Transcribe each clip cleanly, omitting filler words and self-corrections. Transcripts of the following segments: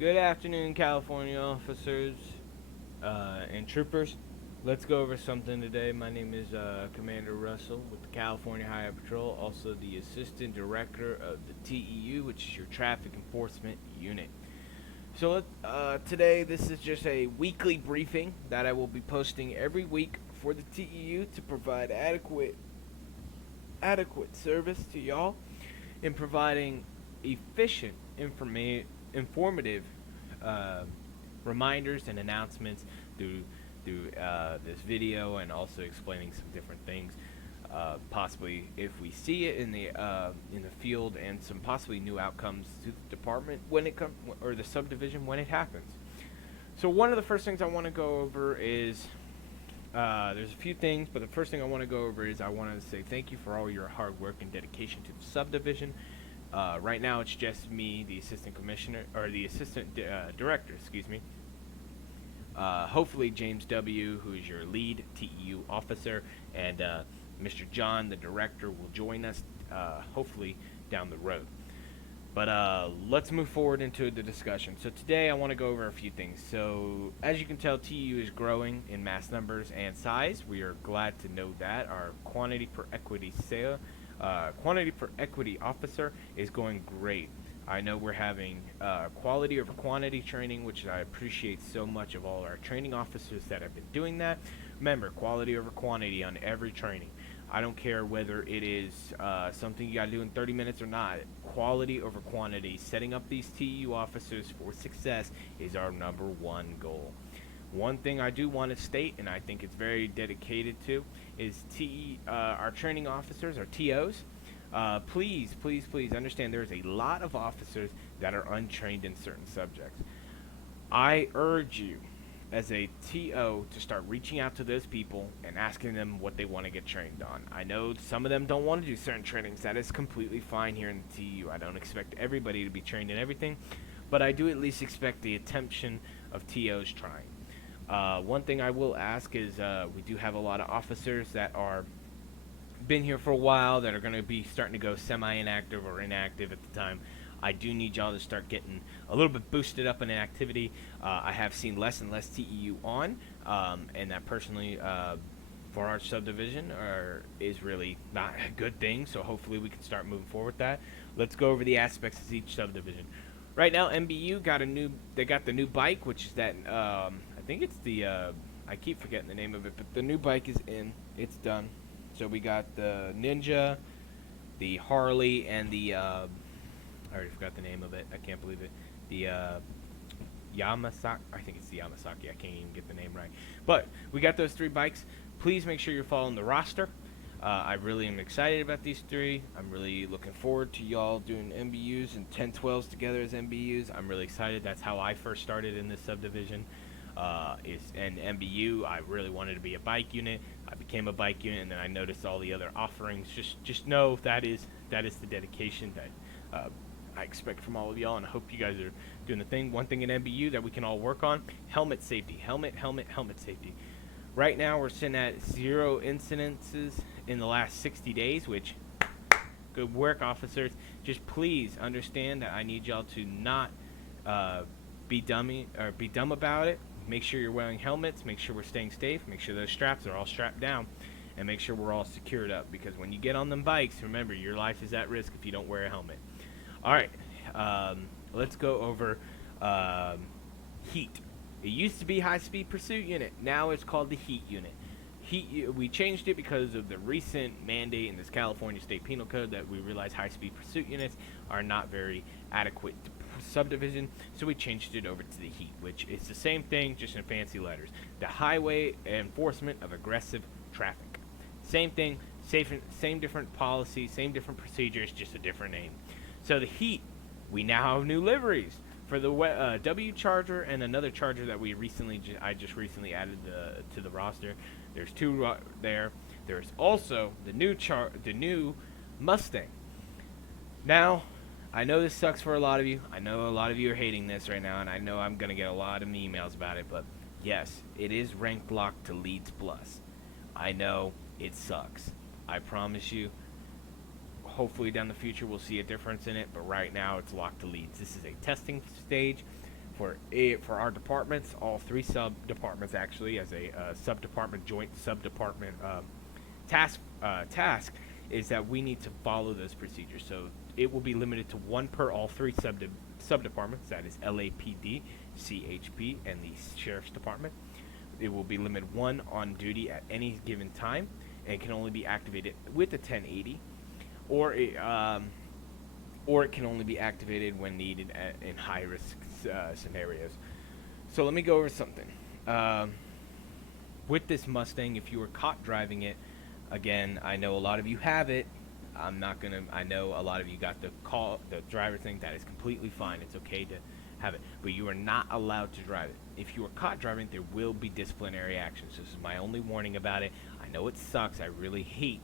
Good afternoon, California officers and troopers. Let's go over something today. My name is Commander Russell with the California Highway Patrol, also the Assistant Director of the TEU, which is your Traffic Enforcement Unit. So today, this is just a weekly briefing that I will be posting every week for the TEU to provide adequate service to y'all in providing efficient informative uh, reminders and announcements through this video, and also explaining some different things, possibly if we see it in the field, and some possibly new outcomes to the department when it comes, or the subdivision when it happens. So one of the first things I want to go over is there's a few things, but the first thing I want to go over is I want to say thank you for all your hard work and dedication to the subdivision. Right now, it's just me, the assistant commissioner, or the assistant director, excuse me. Hopefully, James W., who is your lead TEU officer, and Mr. John, the director, will join us, hopefully, down the road. But let's move forward into the discussion. So today I want to go over a few things. So as you can tell, TEU is growing in mass numbers and size. We are glad to know that. Our quantity per equity officer is going great. I know we're having quality over quantity training, which I appreciate so much of all our training officers that have been doing that. Remember, quality over quantity on every training. I don't care whether it is something you got to do in 30 minutes or not. Quality over quantity. Setting up these TEU officers for success is our number one goal. One thing I do want to state, and I think it's very dedicated to, is our training officers, our TOs. Please understand there's a lot of officers that are untrained in certain subjects. I urge you, as a TO, to start reaching out to those people and asking them what they want to get trained on. I know some of them don't want to do certain trainings. That is completely fine here in the TU. I don't expect everybody to be trained in everything, but I do at least expect the attention of TOs trying. One thing I will ask is we do have a lot of officers that are been here for a while that are going to be starting to go semi-inactive or inactive at the time. I do need y'all to start getting a little bit boosted up in activity. I have seen less and less TEU on, and that personally, for our subdivision, is really not a good thing. So hopefully we can start moving forward with that. Let's go over the aspects of each subdivision. Right now, MBU they got the new bike, which is that I think it's I keep forgetting the name of it, but the new bike is in. It's done. So we got the Ninja, the Harley, and the I already forgot the name of it. I can't believe it. The Yamasaki. I think it's the Yamasaki. I can't even get the name right. But we got those three bikes. Please make sure you're following the roster. I really am excited about these three. I'm really looking forward to y'all doing MBUs and 1012s together as MBUs. I'm really excited. That's how I first started in this subdivision. And MBU, I really wanted to be a bike unit. I became a bike unit, and then I noticed all the other offerings. Just know that is the dedication that I expect from all of y'all, and I hope you guys are doing the thing. One thing in MBU that we can all work on: helmet safety. Helmet safety. Right now, we're sitting at 0 incidences in the last 60 days, which, good work, officers. Just please understand that I need y'all to not be dumb about it. Make sure you're wearing helmets. Make sure we're staying safe. Make sure those straps are all strapped down, and make sure we're all secured up. Because when you get on them bikes, remember, your life is at risk if you don't wear a helmet. All right, let's go over heat. It used to be high-speed pursuit unit. Now it's called the heat unit. We changed it because of the recent mandate in this California State Penal Code that we realized high-speed pursuit units are not very adequate to subdivision, so we changed it over to the heat, which is the same thing, just in fancy letters. The highway enforcement of aggressive traffic. Same thing, same different policy, same different procedures, just a different name. So the heat, we now have new liveries for the W Charger and another Charger that I just recently added to the roster. There's two there. There's also the new Mustang. Now, I know this sucks for a lot of you. I know a lot of you are hating this right now, and I know I'm going to get a lot of emails about it, but yes, it is ranked locked to Leads Plus. I know it sucks. I promise you, hopefully down the future we'll see a difference in it, but right now it's locked to Leads. This is a testing stage for our departments, all 3 sub departments actually, as a sub department joint sub department task is that we need to follow those procedures. So it will be limited to 1 per all 3 sub departments. That is LAPD, CHP, and the Sheriff's Department. It will be limited 1 on duty at any given time, and can only be activated with a 1080, or it can only be activated when needed in high-risk scenarios. So let me go over something. With this Mustang, if you were caught driving it, again, I know a lot of you have it. I know a lot of you got the driver thing. That is completely fine. It's okay to have it, but you are not allowed to drive it. If you are caught driving, there will be disciplinary actions. This is my only warning about it. I know it sucks. I really hate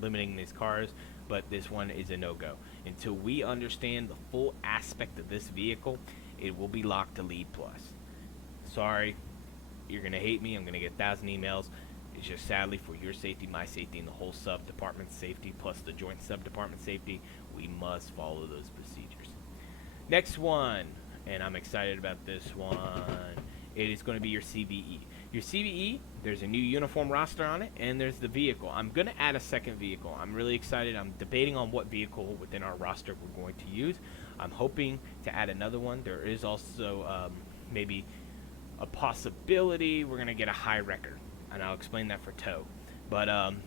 limiting these cars, but this one is a no-go. Until we understand the full aspect of this vehicle, it will be locked to Lead Plus. Sorry, you're going to hate me. I'm going to get 1,000 emails. It's just sadly for your safety, my safety, and the whole sub-department's safety, plus the joint sub-department safety, we must follow those procedures. Next one, and I'm excited about this one, it is going to be your CVE. Your CVE, there's a new uniform roster on it, and there's the vehicle. I'm going to add a second vehicle. I'm really excited. I'm debating on what vehicle within our roster we're going to use. I'm hoping to add another one. There is also maybe a possibility we're going to get a high record, and I'll explain that for TEU. But I'm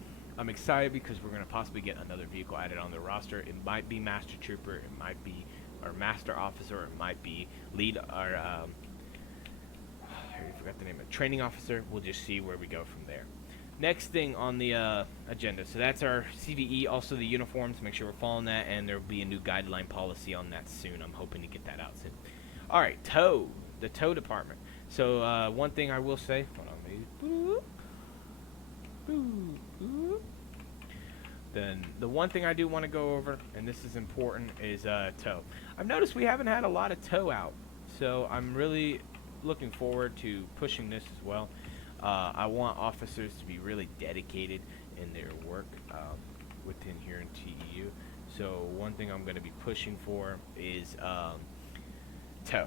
excited because we're going to possibly get another vehicle added on the roster. It might be Master Trooper, it might be our Master Officer, it might be lead our I forgot the name of Training Officer. We'll just see where we go from there. Next thing on the agenda, so that's our CVE, also the uniforms. Make sure we're following that, and there will be a new guideline policy on that soon. I'm hoping to get that out soon. All right, TEU, the TEU department. So one thing I will say, hold on, then the one thing I do want to go over, and this is important, is TEU. I've noticed we haven't had a lot of TEU out, so I'm really looking forward to pushing this as well. I want officers to be really dedicated in their work within here in TEU. So one thing I'm going to be pushing for is TEU.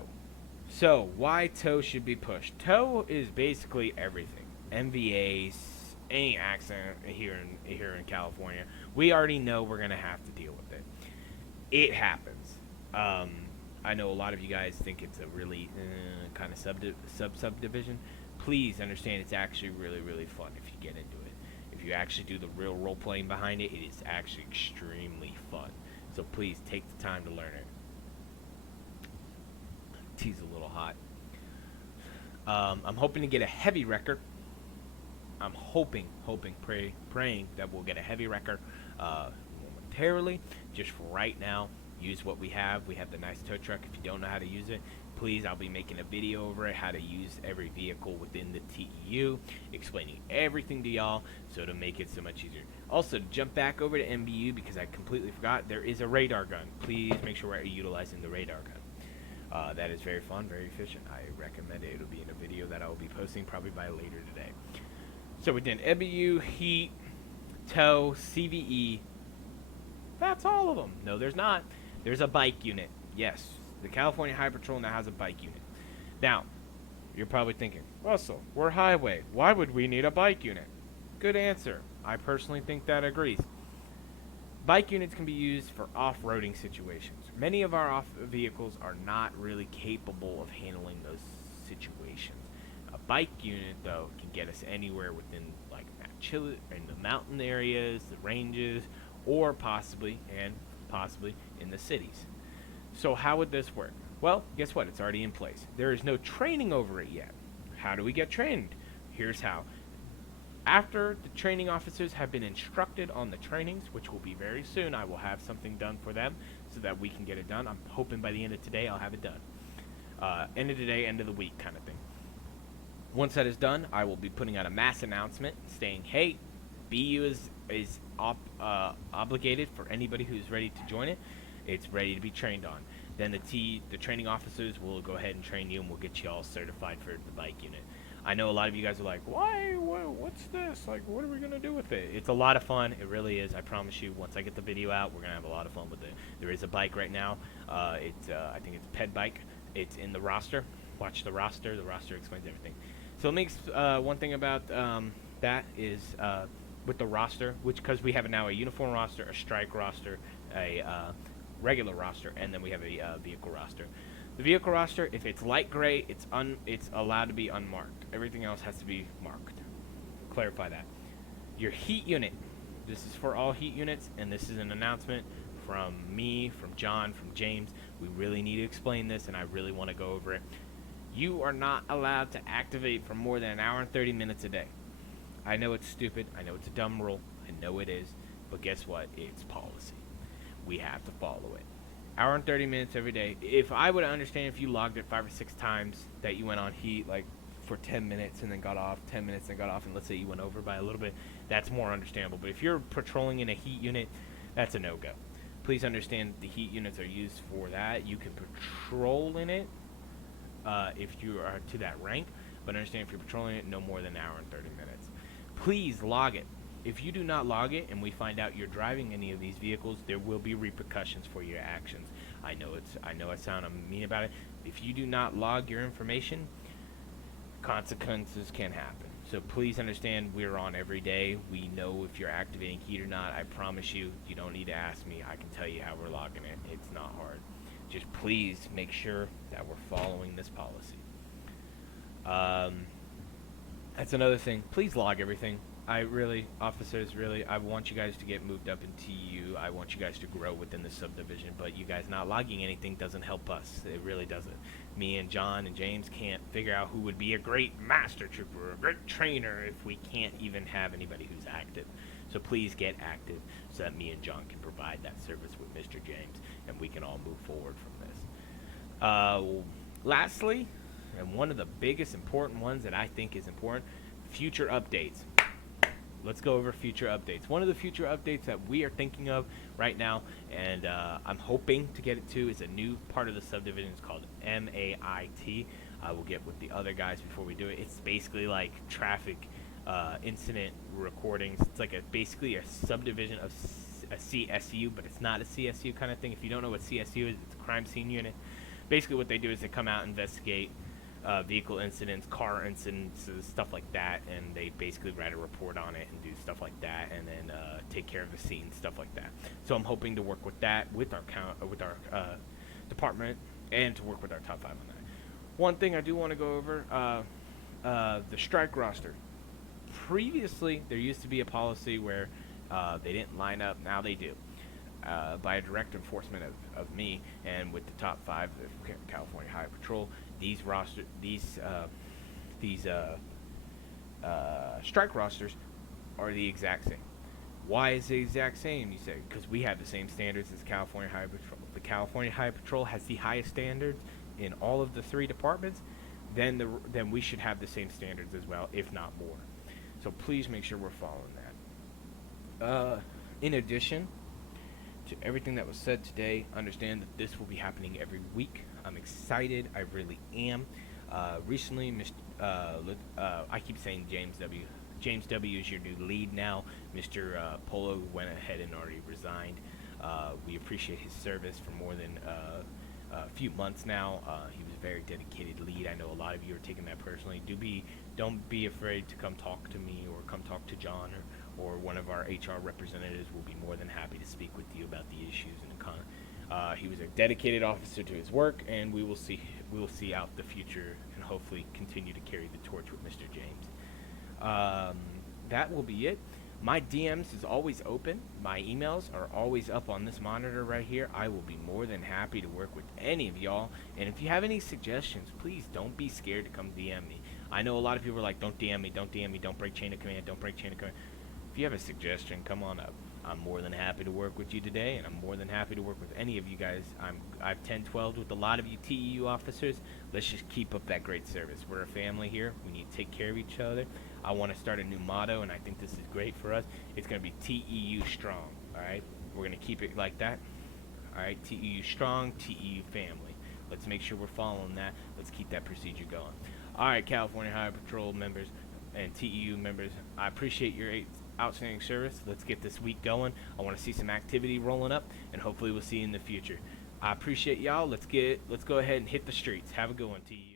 So why TEU should be pushed? TEU is basically everything. MVAs, any accident here in California, we already know we're going to have to deal with it. It happens. I know a lot of you guys think it's a really kind of subdivision. Please understand it's actually really, really fun if you get into it. If you actually do the real role playing behind it, it is actually extremely fun. So please take the time to learn it. Tea's a little hot. I'm hoping to get a heavy record. I'm hoping, praying that we'll get a heavy record momentarily. Just for right now, use what we have. We have the nice tow truck. If you don't know how to use it, please, I'll be making a video over it, how to use every vehicle within the TEU, explaining everything to y'all, so to make it so much easier. Also, to jump back over to MBU, because I completely forgot, there is a radar gun. Please make sure we're utilizing the radar gun. That is very fun, very efficient. I recommend it. It'll be in a video that I will be posting probably by later today. So we did MBU, Heat, TEU, CVE. That's all of them. No, there's not. There's a bike unit. Yes, the California Highway Patrol now has a bike unit. Now, you're probably thinking, Russell, we're highway. Why would we need a bike unit? Good answer. I personally think that agrees. Bike units can be used for off-roading situations. Many of our vehicles are not really capable of handling those situations. A bike unit, though, can get us anywhere within, like, in the mountain areas, the ranges, or possibly in the cities. So how would this work? Well, guess what? It's already in place. There is no training over it yet. How do we get trained? Here's how. After the training officers have been instructed on the trainings, which will be very soon, I will have something done for them so that we can get it done. I'm hoping by the end of today I'll have it done. End of the day, end of the week kind of thing. Once that is done, I will be putting out a mass announcement saying, hey, BU is obligated for anybody who's ready to join it. It's ready to be trained on. Then the training officers will go ahead and train you, and we'll get you all certified for the bike unit. I know a lot of you guys are like, why? What's this? Like, what are we going to do with it? It's a lot of fun. It really is. I promise you, once I get the video out, we're going to have a lot of fun with it. There is a bike right now. I think it's a ped bike It's in the roster. Watch the roster. The roster explains everything. So it makes one thing about that is with the roster, which because we have now a uniform roster, a strike roster, a regular roster, and then we have a vehicle roster. The vehicle roster, if it's light gray, it's allowed to be unmarked. Everything else has to be marked. Clarify that. Your heat unit. This is for all heat units, and this is an announcement from me, from John, from James. We really need to explain this, and I really want to go over it. You are not allowed to activate for more than an hour and 30 minutes a day. I know it's stupid. I know it's a dumb rule. I know it is. But guess what? It's policy. We have to follow it. Hour and 30 minutes every day. If I would understand if you logged it 5 or 6 times that you went on heat, like for 10 minutes and then got off, 10 minutes and got off, and let's say you went over by a little bit, that's more understandable. But if you're patrolling in a heat unit, that's a no-go. Please understand the heat units are used for that. You can patrol in it if you are to that rank, but understand if you're patrolling it, no more than an hour and 30 minutes. Please log it. If you do not log it and we find out you're driving any of these vehicles, there will be repercussions for your actions. I know I sound mean about it. If you do not log your information, consequences can happen. So please understand we're on every day. We know if you're activating heat or not. I promise you, you don't need to ask me. I can tell you how we're logging it. It's not hard. Just please make sure that we're following this policy. That's another thing. Please log everything. Officers, I want you guys to get moved up in TEU. I want you guys to grow within the subdivision, but you guys not logging anything doesn't help us. It really doesn't. Me and John and James can't figure out who would be a great master trooper or a great trainer if we can't even have anybody who's active. So please get active so that me and John can provide that service with Mr. James, and we can all move forward from this. Lastly, and one of the biggest important ones that I think is important, future updates. Let's go over future updates. One of the future updates that we are thinking of right now, and I'm hoping to get it to, is a new part of the subdivision. It's called MAIT. I will get with the other guys before we do it. It's basically like traffic incident recordings. It's like basically a subdivision of a CSU, but it's not a CSU kind of thing. If you don't know what CSU is, it's a crime scene unit. Basically what they do is they come out and investigate vehicle incidents, car incidents, stuff like that, and they basically write a report on it and do stuff like that, and then take care of the scene, stuff like that. So I'm hoping to work with that with our department, and to work with our top 5 on that. One thing I do want to go over, the strike roster. Previously, there used to be a policy where they didn't line up. Now they do. By a direct enforcement of me and with the top 5 of California Highway Patrol, these strike rosters are the exact same. Why is it the exact same? You say because we have the same standards as California Highway Patrol. If the California Highway Patrol has the highest standards in all of the 3 departments, then we should have the same standards as well, if not more. So please make sure we're following that. In addition to everything that was said today, understand that this will be happening every week. I'm excited. I really am. Recently, I keep saying James W. James W. is your new lead now. Mr. Polo went ahead and already resigned. We appreciate his service for more than a few months now. He was a very dedicated lead. I know a lot of you are taking that personally. Don't be afraid to come talk to me or come talk to John or one of our HR representatives. Will be more than happy to speak with you about the issues and he was a dedicated officer to his work, and we will see out the future and hopefully continue to carry the torch with Mr. James. That will be it. My DMs is always open. My emails are always up on this monitor right here. I will be more than happy to work with any of y'all. And if you have any suggestions, please don't be scared to come DM me. I know a lot of people are like, don't DM me, don't break chain of command, don't break chain of command. If you have a suggestion, come on up. I'm more than happy to work with you today, and I'm more than happy to work with any of you guys. I've 10-12 with a lot of you TEU officers. Let's just keep up that great service. We're a family here. We need to take care of each other. I want to start a new motto, and I think this is great for us. It's going to be TEU strong, all right? We're going to keep it like that, all right? TEU strong, TEU family. Let's make sure we're following that. Let's keep that procedure going. All right, California Highway Patrol members and TEU members, I appreciate your outstanding service. Let's get this week going. I want to see some activity rolling up, and hopefully we'll see you in the future. I appreciate y'all. Let's go ahead and hit the streets. Have a good one, TEU.